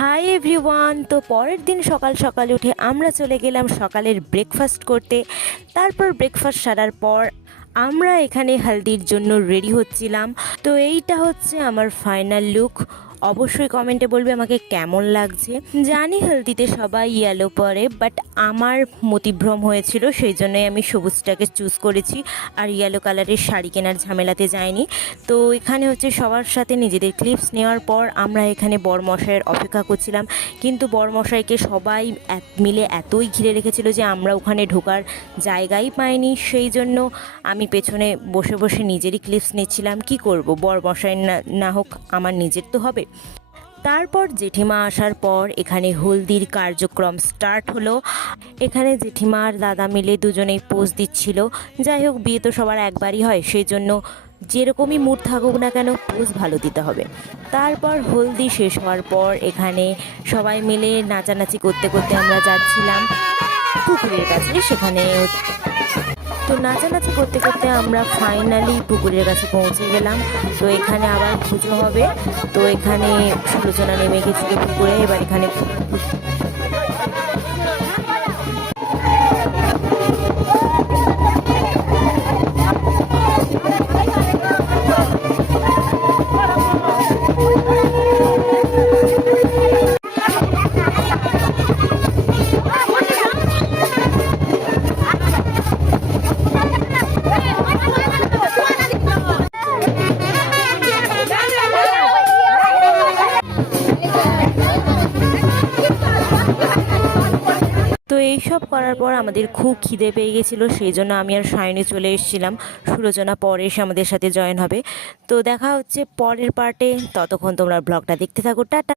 Hi everyone. তো পরের দিন সকাল সকাল উঠে আমরা চলে গেলাম সকালের ব্রেকফাস্ট করতে। তারপর ব্রেকফাস্ট সারার পর আমরা এখানে হলদির জন্য রেডি হচ্ছিলাম। তো এইটা হচ্ছে আমার ফাইনাল লুক। অবশ্যই কমেন্টে বলবে আমাকে কেমন লাগছে। জানি হলদিতে সবাই ইয়েলো পরে, বাট আমার মতিভ্রম হয়েছিল, সেই জন্যই আমি সবুজটাকে চুজ করেছি আর ইয়েলো কালারের শাড়ি কেনার ঝামেলাতে যাইনি। তো এখানে হচ্ছে সবার সাথে নিজেদের ক্লিপস নেওয়ার পর আমরা এখানে বরমশাইয়ের অপেক্ষা করছিলাম, কিন্তু বরমশাইকে সবাই মিলে এতই ঘিরে রেখেছিল যে আমরা ওখানে ঢোকার জায়গাই পাইনি। সেই জন্য আমি পেছনে বসে বসে নিজেরই ক্লিপস নিচ্ছিলাম। কি করব, বরমশাই না হোক আমার নিজের তো হবে। তারপর জেঠিমা আসার পর এখানে হলদির কার্যক্রম স্টার্ট হলো। এখানে জেঠিমা আর দাদা মিলে দুজনেই পোজ দিচ্ছিল। যাই হোক, বিয়ে তো সবার একবারই হয়, সেই জন্য যেরকমই মুড থাকুক না কেন পোজ ভালো দিতে হবে। তারপর হলদি শেষ হওয়ার পর এখানে সবাই মিলে নাচানাচি করতে করতে আমরা যাচ্ছিলাম পুকুরের কাছে। সেখানে তো নাচানাচি করতে করতে আমরা ফাইনালি পুকুরের কাছে পৌঁছে গেলাম। তো এখানে আবার পুজো হবে। তো এখানে সুলোচনা নেমে গেছিল পুকুরে। এবার এখানে তো এইসব করার পর আমাদের খুব খিদে পেয়ে গেছিলো, সেই জন্য আমি আর সায়নী চলে এসেছিলাম। সুলোচনা পরে এসে আমাদের সাথে জয়েন হবে। তো দেখা হচ্ছে পরের পার্টে। ততক্ষণ তোমরা ব্লগটা দেখতে থাকো। টাটা।